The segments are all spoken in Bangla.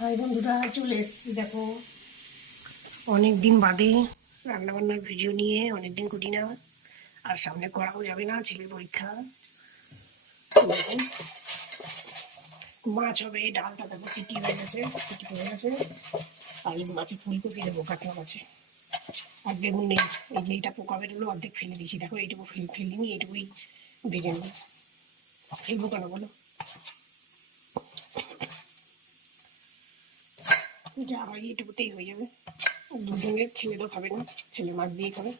হাই বন্ধুরা, চলে এসেছি দেখো অনেক দিন বাদে রান্নাবান্নার ভিডিও নিয়ে। অনেকদিন করি না, আর সামনে করাও যাবে না, ছেলের পরীক্ষা। দেখো, মাছ হবে, ডালটা দেখো টিকি হয়ে গেছে, আর মাছে ফুলকপি দেবো, কাতলা মাছে। আর বেগুন নেই, এই যে এটা পোকা বেরোলো, অর্ধেক ফেলে দিয়েছি। দেখো এইটুকু ফেলিনি, এইটুকুই ভেজে নেবো। ফেলবো কেন বলো, যা হয় এইটুকুতেই হয়ে যাবে। দুজনের, ছেলে তো খাবে না, ছেলে মাছ দিয়ে খাবে।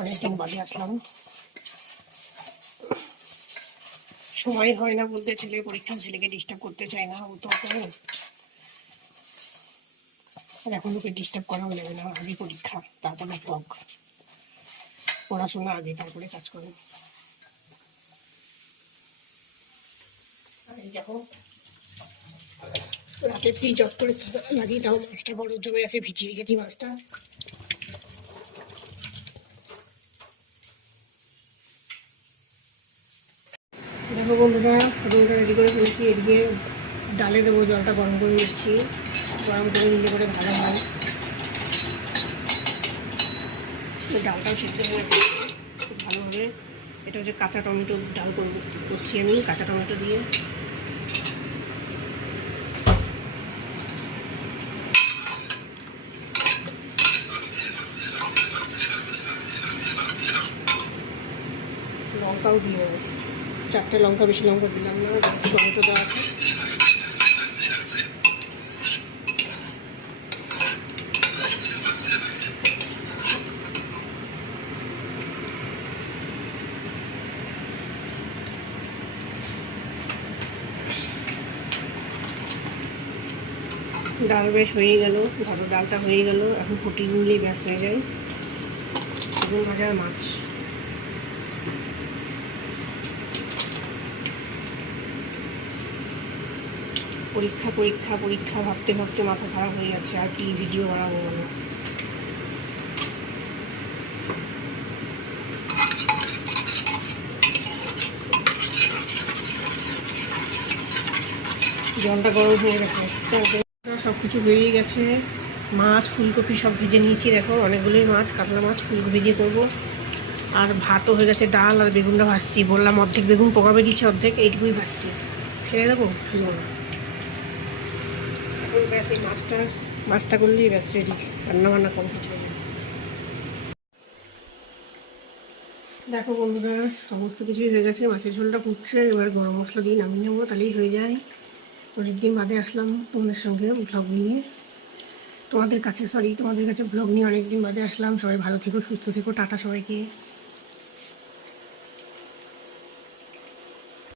অনেকদিন বাদে আসলাম, সময় হয় না বলতে, ছেলে পরীক্ষা, ছেলেকে ডিস্টার্ব করতে চাই না, ও তো করে। আর এখন ওকে ডিস্টার্ব করাও যাবে না, আগে পরীক্ষা তারপরে ব্লগ, পড়াশোনা আগে তারপরে কাজ করে। দেখো রাতে ফ্রিজ অফ করে লাগিয়ে দাও, মাছটা বড় জমে আছে, ভিজিয়ে রেখেছি মাছটা। দেখো বন্ধুরা, রোলটা রেডি করে ফেলেছি। এদিকে ডালে দেবো, জলটা গরম করে নিচ্ছি, গরম করে নিলে করে ভালো হয়। ডালটাও সিদ্ধ হয়ে গেছে খুব ভালোভাবে। এটা হচ্ছে কাঁচা টমেটো ডাল করছি আমি, কাঁচা টমেটো দিয়ে। লঙ্কাও দিয়ে দেবো, 4টে লঙ্কা, বেশি লঙ্কা দিলাম না, টমেটো দেওয়া আছে। ডাল বেশ হয়ে গেল, ধরো ডালটা হয়ে গেল, এখন ফুটিয়ে নিলেই ব্যাস হয়ে যায় বেগুন ভাজা আর মাছ। পরীক্ষা পরীক্ষা পরীক্ষা ভাবতে ভাবতে মাথা খারাপ হয়ে যাচ্ছে, আর কি ভিডিও বানাবো বলো। জলটা গরম হয়ে গেছে, সব কিছু হয়ে গেছে। মাছ, ফুলকপি সব ভেজে নিয়েছি, দেখো অনেকগুলোই মাছ, কাতলা মাছ ফুলকপি দিয়ে করবো। আর ভাতও হয়ে গেছে, ডাল আর বেগুনটা ভাজছি। বললাম অর্ধেক বেগুন পোকা বেরিয়েছে, অর্ধেক, এইটুকুই ভাজছি। ফেলে দেবো, ফেলবো না। এখন ব্যাস এই মাছটা করলেই ব্যাস রেডি, রান্নাবান্না কমপ্লিট হয়ে যাবে। দেখো বন্ধুরা, সমস্ত কিছুই হয়ে গেছে, মাছের ঝোলটা ফুটছে, এবার গরম মশলা দিয়ে নামিয়ে নেবো, তাহলেই হয়ে যায়। অনেকদিন বাদে আসলাম তোমাদের সঙ্গে ব্লগ নিয়ে, তোমাদের কাছে ব্লগ নিয়ে অনেকদিন বাদে আসলাম। সবাই ভালো থেকো, সুস্থ থেকো, টাটা সবাইকে।